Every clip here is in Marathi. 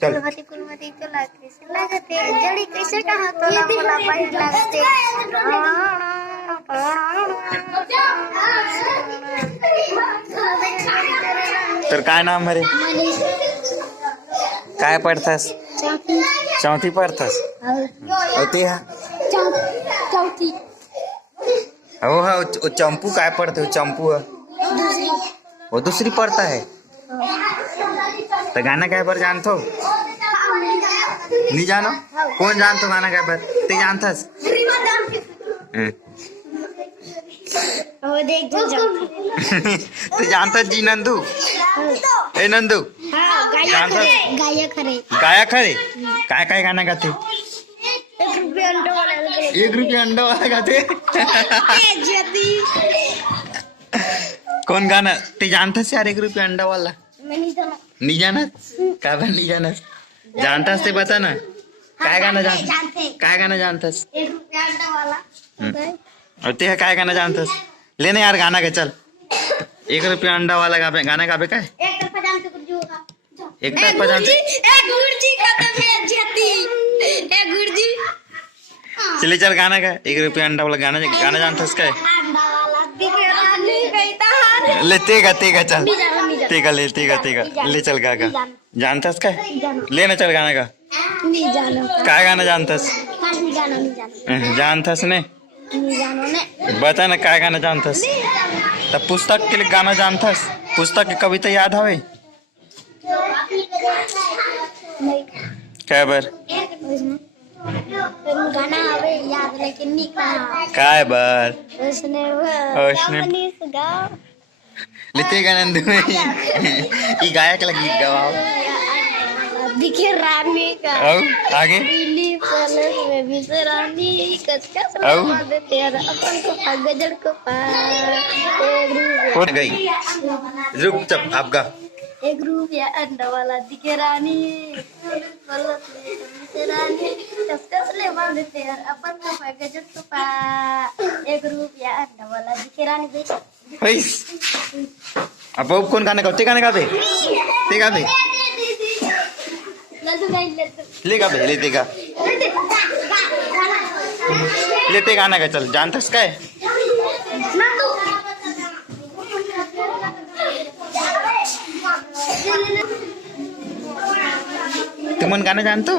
चल कुलमती तुला कैसे लागते जड़ी कैसे कहा तोला मला पाहिजे लागते तर काय नाम रे काय पढ़तास चौथी पढ़तास ते हा चौथी हो हा चंपू काय पढ़ते हो चंपू वो दूसरी पढ़ता है तो गाना क्या पर जानते हो नहीं जानो कौन जानतो गाना क्या पर ते जानतास ते जानतास जी नंदू ए नंदू गायक खरे काय काय गाना गाते 1 रुपया अंडा वाला गाते कौन गाना ते जानतास यार 1 रुपया अंडा वाला नहीं जाना काय पण नहीं जाना जानतास ते बता ना काय गाना जानतास 1 रुपया अंडा वाला और ते काय गाना जानतास लेने यार गाना के चल 1 रुपया अंडा वाला गाना गाबे काय एक तरफा जानते कुछ होगा एक तरफा जानते एक गुर्जी खत्म है जाती एक गुर्जी चले चल गाना का 1 रुपया अंडा वाला गाना जानतास काय अंडा वाला दिखेगा नहीं कहता ले तेगा चल तेगा ले चल गा जानतास काय ले ना चल गाना का नहीं जानो काय गाना जानतास नहीं जानो जानतास ने नहीं जानो ने बता ना काय गाना जानतास तब पुस्तक के लिए गाना जानतास पुस्तक की कविता याद हवे काय बर गाना हवे याद लेकिन नहीं कहा काय बर उसने लेते गा नंदू ई गायक लगी गवाओ दिखे रानी का आगे पीली पलक में भी रानी कस दे तेरा अपन को गजड़ को उठ गई रुक चुप आपका 1 रुपया अंडा वाला दिखे रानी पलक में भी रानी कस ले बांध तेरा अपन को गजड़ को 1 रुपया अंडा वाला दिखे रानी देख अब कौन गाना गाते ते गाबे ले तेगा लेते गाना का चल जानतास काय तुमन गाना जानतो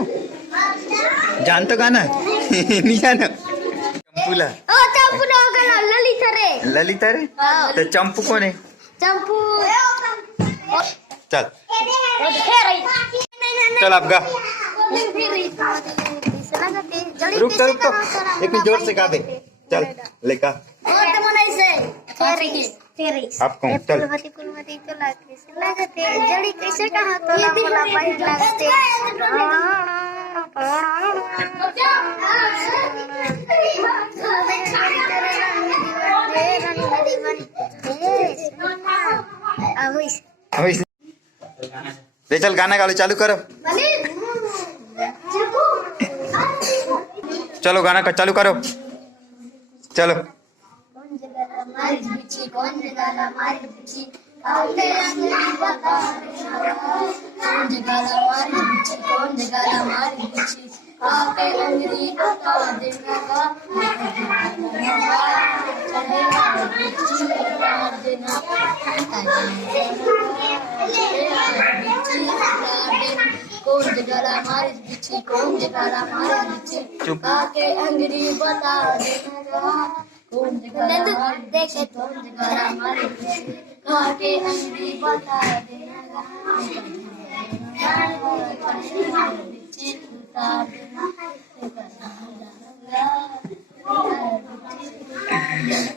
गाना नहीं जानो चंपूला ललिता रे तो चंपू कौन है चंपू चल चल आप गा रुक तो एक मिनट जोर से गा दे चल लेका आप कौन चल कुलमती तुला कैसे लागते जड़ी कैसे कहा तोला मला पाहिजे लागते ले चल गाना गालो चालू करो चलो गाना का चालू करो चलो कौन जगह हमारी बिछी कौन जगह हमारी बिछी काले अंगूरी बता कौन जगह हमारी बिछी कौन जगह हमारी बिछी काले अंगूरी बता देगा कौन जगह हमारी बिछी कौन जगह हमारी बिछी काके अंगूरी बता देगा कौन जगह देखे कौन जगह हमारी काके अंगूरी बता देगा बिछी उतार देना